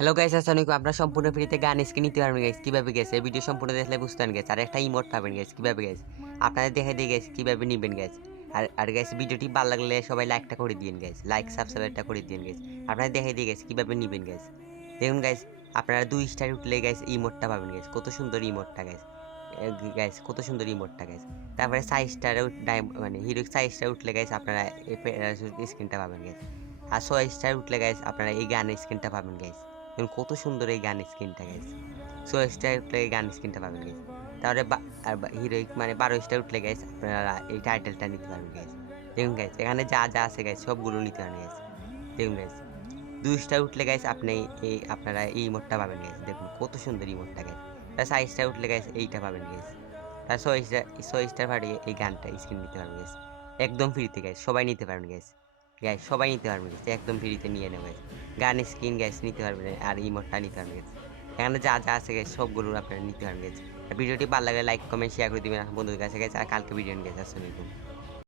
Hello guys আসসালামু আপনারা সম্পূর্ণ ফ্রিতে গান স্ক্রিন নিতে পারবেন গাইস কীভাবে গেছে এই ভিডিও সম্পূর্ণ দেখলে বুঝতে পারেন গেছে আর একটা ইমোট পাবেন গাইস কীভাবে গেছে আপনাদের দেখে দিয়ে গেছে কীভাবে নেবেন গাইস আর আর গাইস ভিডিওটি ভালো লাগলে সবাই লাইকটা করে দিন গাইস লাইক সাবস্ক্রাইবটা করে দিন গাইস আপনারা দেখে দিয়ে গেছে কীভাবে নেবেন গাইস দেখুন গাইস আপনারা দুই স্টার উঠলে গাইস ইমোটটা পাবেন গাইস কত সুন্দর ইমোটটা গাইস গাইস কত সুন্দর ইমোটটা গাইস তারপরে সাইজ স্টারে মানে হিরো সাইজ স্টার উঠলে গাইস আপনারা স্ক্রিনটা পাবেন গাইস আর ছয় স্টার উঠলে গাইস আপনারা এই গানের স্ক্রিনটা পাবেন গাইস দেখুন কত সুন্দর এই গান স্ক্রিনটা গেছে ছয় স্টার উঠলে এই গান স্ক্রিনটা পাবেন গেছে বা- আর হিরোইক মানে বারো স্টার উঠলে গাইস আপনারা এই টাইটেলটা নিতে পারবেন গাইস দেখুন গাইস এখানে যা যা আছে গাইস সবগুলো নিতে পারবেন গেছে দেখুন গাইস দুই স্টার উঠলে গাইস আপনি এই আপনারা এই ইমোটটা পাবেন গেছে দেখুন, কত সুন্দর ইমোটটা গেছে তার সাইজ স্টার উঠলে গাইস এইটা পাবেন গাইস তার ছয় স্টার ছয় স্টার ভাড়ে এই গানটা স্ক্রিন নিতে পারবেন গাইস একদম ফ্রিতে গাইস সবাই নিতে পারবেন গাইস গাইস সবাই নিতে পারবে গেছে একদম ফ্রিতে নিয়ে নেবে। গান স্ক্রিন গ্যাস নিতে পারবেন আর ইমোটটা নিতে পারবে গেছে এখানে যা যা আছে গেছে সবগুলো আপনারা নিতে পারবে গেছে ভিডিওটি ভালো লাগলে লাইক কমেন্ট শেয়ার করে দিবেন, বন্ধুদের কাছে গেছে আর কালকে ভিডিও নিয়ে গেছে আসসালামাইকুম